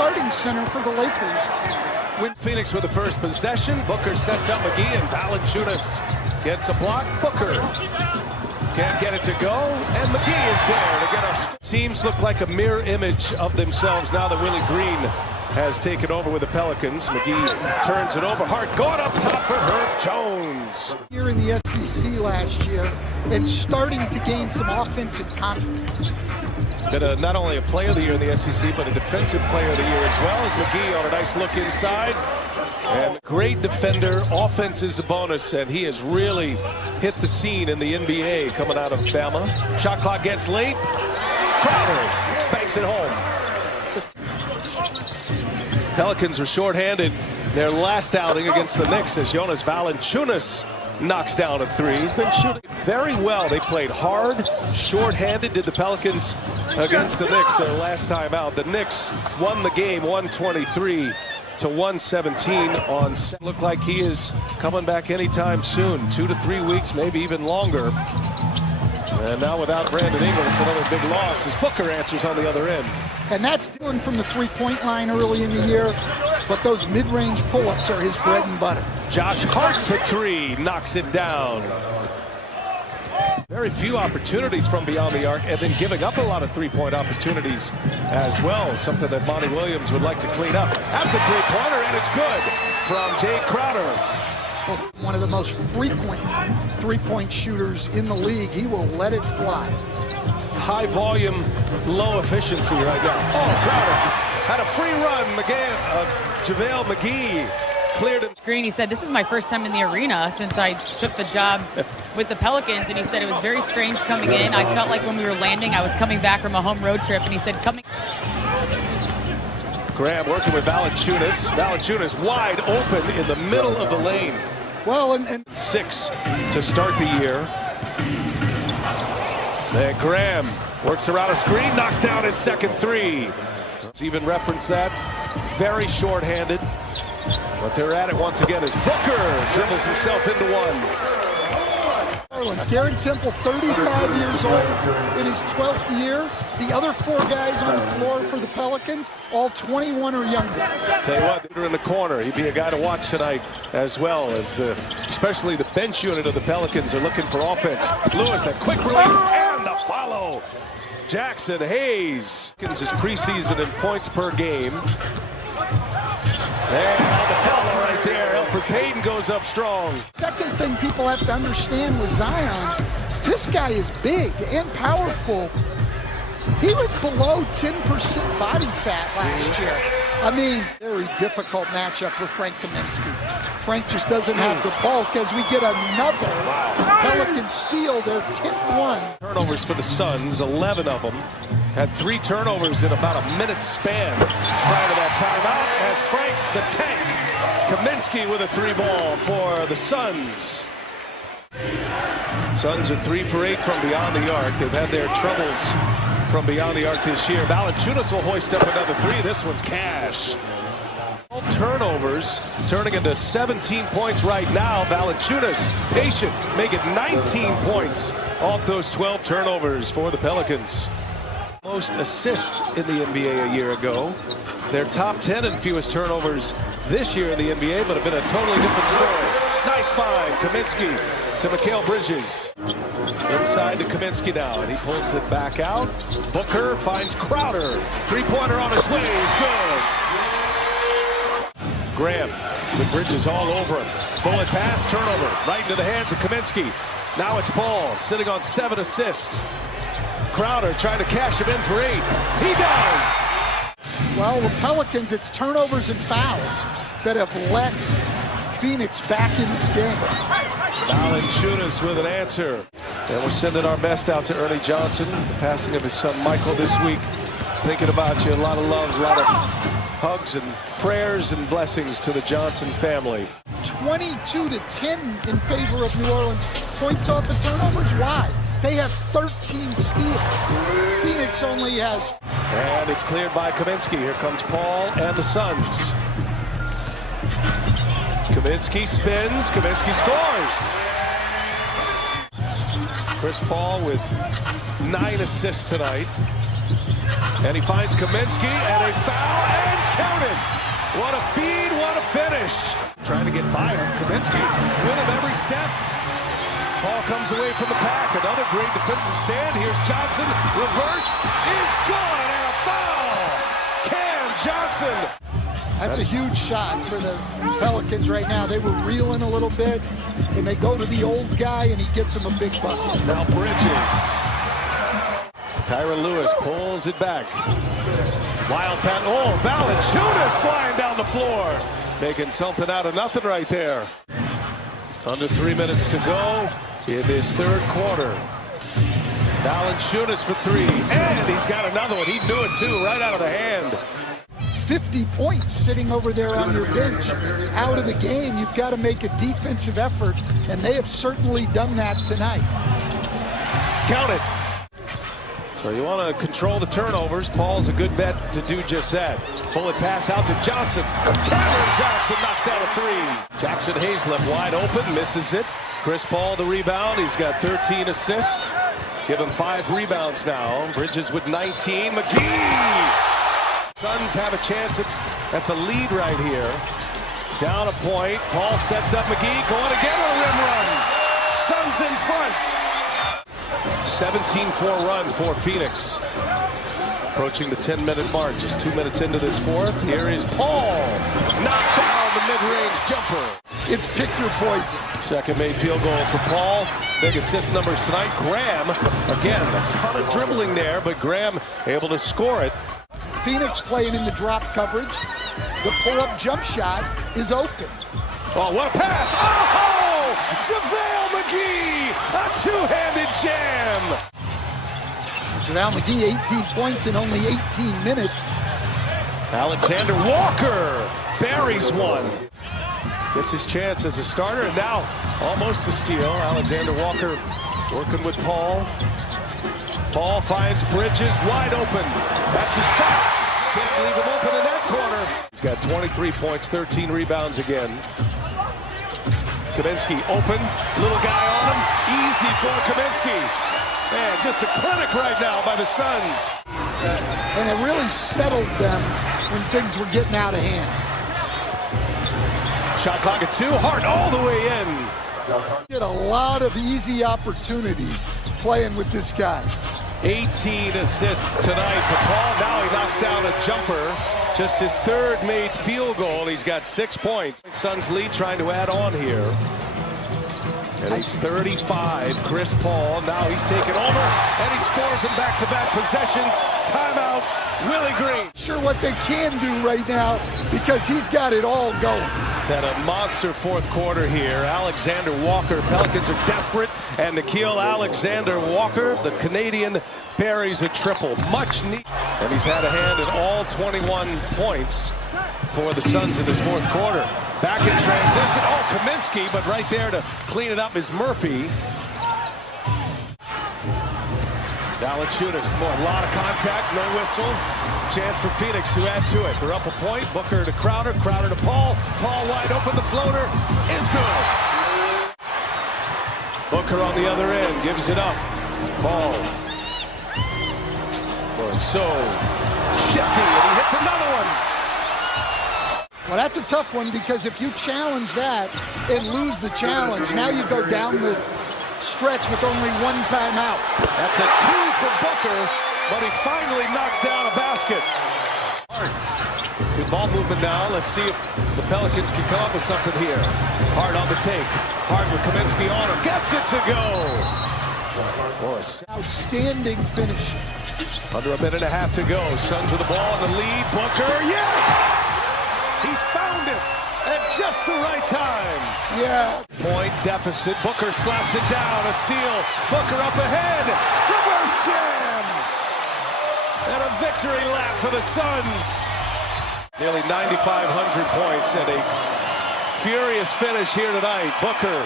starting center for the Lakers. Phoenix with the first possession. Booker sets up McGee, and Valanciunas gets a block. Booker can't get it to go, and McGee is there to get our teams look like a mirror image of themselves now that Willie Green has taken over with the Pelicans. McGee turns it over. Hart going up top for Herb Jones. Here in the SEC last year and starting to gain some offensive confidence. Been not only a player of the year in the SEC, but a defensive player of the year as well as McGee on a nice look inside. And great defender. Offense is a bonus, and he has really hit the scene in the NBA coming out of Bama. Shot clock gets late. Crowder banks it home. Pelicans were shorthanded their last outing against the Knicks as Jonas Valanciunas knocks down a three. He's been shooting very well. They played hard, shorthanded, did the Pelicans against the Knicks their last time out. The Knicks won the game 123 to 117 on. Look like he is coming back anytime soon. 2 to 3 weeks, maybe even longer. And now without Brandon Ingram, it's another big loss as Booker answers on the other end. And that's Dylan from the three-point line early in the year, but those mid-range pull-ups are his bread and butter. Josh Hart for three, knocks it down. Very few opportunities from beyond the arc, and then giving up a lot of three-point opportunities as well. Something that Monty Williams would like to clean up. That's a three-pointer, and it's good from Jay Crowder. One of the most frequent three-point shooters in the league. He will let it fly. High volume, low efficiency right now. Oh, Crowder had a free run. JaVale McGee cleared him. Green, he said, this is my first time in the arena since I took the job with the Pelicans, and he said it was very strange coming in. I felt like when we were landing, I was coming back from a home road trip, and he said coming. Graham working with Valanciunas. Valanciunas wide open in the middle of the lane. Well, and 6 to start the year. And Graham works around a screen, knocks down his second three. Let's even reference that. Very short-handed. But they're at it once again as Booker dribbles himself into one. Garrett Temple, 35 years old in his 12th year. The other 4 guys on the floor for the Pelicans, all 21 or younger. Tell you what, they're in the corner. He'd be a guy to watch tonight as well, as especially the bench unit of the Pelicans are looking for offense. Lewis, that quick release and the follow. Jackson Hayes. His preseason in points per game. And on the foul right there, Elfrid Payton goes up strong. Second thing people have to understand with Zion, this guy is big and powerful. He was below 10% body fat last year. I mean, very difficult matchup for Frank Kaminsky. Frank just doesn't have the bulk as we get another Pelicans steal, their 10th one. Turnovers for the Suns, 11 of them. Had 3 turnovers in about a minute span prior to that timeout as Frank the Tank Kaminsky with a 3-ball for the Suns. Suns are 3 for 8 from beyond the arc. They've had their troubles from beyond the arc this year. Valanciunas will hoist up another 3. This one's cash. 12 turnovers, turning into 17 points right now. Valanciunas, patient, making 19 points off those 12 turnovers for the Pelicans. Most assists in the NBA a year ago. They're top 10 in fewest turnovers this year in the NBA, but have been a totally different story. Nice find, Kaminsky to Mikal Bridges. Inside to Kaminsky now, and he pulls it back out. Booker finds Crowder. 3-pointer on his way is good. Graham with Bridges all over him. Bullet pass, turnover, right into the hands of Kaminsky. Now it's Paul sitting on 7 assists. Crowder trying to cash him in for 8. He does! Well, the Pelicans, it's turnovers and fouls that have let Phoenix back in this game. Valanciunas with an answer. And we're sending our best out to Ernie Johnson. The passing of his son Michael this week. Thinking about you. A lot of love, a lot of hugs and prayers and blessings to the Johnson family. 22 to 10 in favor of New Orleans. Points off of turnovers. Why? They have 13 steals. Phoenix only has. And it's cleared by Kaminsky. Here comes Paul and the Suns. Kaminsky spins. Kaminsky scores. Chris Paul with 9 assists tonight. And he finds Kaminsky, and a foul, and counted. What a feed, what a finish. Trying to get by him. Kaminsky with him every step. Paul comes away from the pack. Another great defensive stand. Here's Johnson. Reverse is gone, and a foul. Cam Johnson. That's a huge shot for the Pelicans right now. They were reeling a little bit, and they go to the old guy, and he gets him a big bucket. Now Bridges. Tyron Lewis pulls it back. Wild pat. Oh, Valanciunas flying down the floor. Making something out of nothing right there. Under 3 minutes to go in this third quarter. Valanciunas for three. And he's got another one. He knew it too, right out of the hand. 50 points sitting over there on your bench. Out of the game, you've got to make a defensive effort, and they have certainly done that tonight. Count it. So you want to control the turnovers. Paul's a good bet to do just that. Bullet pass out to Johnson. Cameron Johnson knocks down a three. Jackson Hayslip wide open, misses it. Chris Paul the rebound. He's got 13 assists. Give him 5 rebounds now. Bridges with 19. McGee. Suns have a chance at the lead right here. Down a point. Paul sets up McGee. Going again with a rim run. Suns in front. 17-4 run for Phoenix. Approaching the 10-minute mark. Just 2 minutes into this fourth. Here is Paul. Knocks down the mid-range jumper. It's pick your poison. Second made field goal for Paul. Big assist numbers tonight. Graham, again, a ton of dribbling there, but Graham able to score it. Phoenix playing in the drop coverage. The pull-up jump shot is open. Oh, what a pass! Oh! JaVale McGee! A two-handed jam! JaVale McGee, 18 points in only 18 minutes. Alexander Walker buries one. Gets his chance as a starter, and now almost a steal. Alexander Walker working with Paul. Paul finds Bridges wide open. That's his spot. Can't leave him open in that corner. He's got 23 points, 13 rebounds again. Kaminsky open. Little guy on him. Easy for Kaminsky. Man, just a clinic right now by the Suns. And it really settled them when things were getting out of hand. Shot clock at 2. Hart all the way in. Get a lot of easy opportunities playing with this guy. 18 assists tonight for Paul. Now he knocks down a jumper. Just his third made field goal. He's got 6 points. Suns lead trying to add on here. And he's 35. Chris Paul. Now he's taken over. And he scores in back-to-back possessions. Timeout. Willie Green. Sure what they can do right now because he's got it all going. He's had a monster fourth quarter here. Alexander Walker. Pelicans are desperate. And Nickeil Alexander-Walker, the Canadian, buries a triple. Much needed. And he's had a hand in all 21 points for the Suns in this fourth quarter. Back in transition. Oh, Kaminsky, but right there to clean it up is Murphy. Valanciunas, a lot of contact, no whistle. Chance for Phoenix to add to it. They're up a point. Booker to Crowder, Crowder to Paul. Paul wide open, the floater is good. Booker on the other end, gives it up. Paul. Boy, so shifty, and he hits another one. Well, that's a tough one because if you challenge that and lose the challenge, now you go down the stretch with only one timeout. That's a 2 for Booker, but he finally knocks down a basket. Good ball movement now. Let's see if the Pelicans can come up with something here. Hart on the take. Hart with Kaminsky on him. Gets it to go. Boy, outstanding finish. Under a minute and a half to go. Suns with the ball in the lead. Booker, yes! He's found it at just the right time. Yeah. Point deficit. Booker slaps it down. A steal. Booker up ahead. Reverse jam. And a victory lap for the Suns. Nearly 9,500 points and a furious finish here tonight. Booker.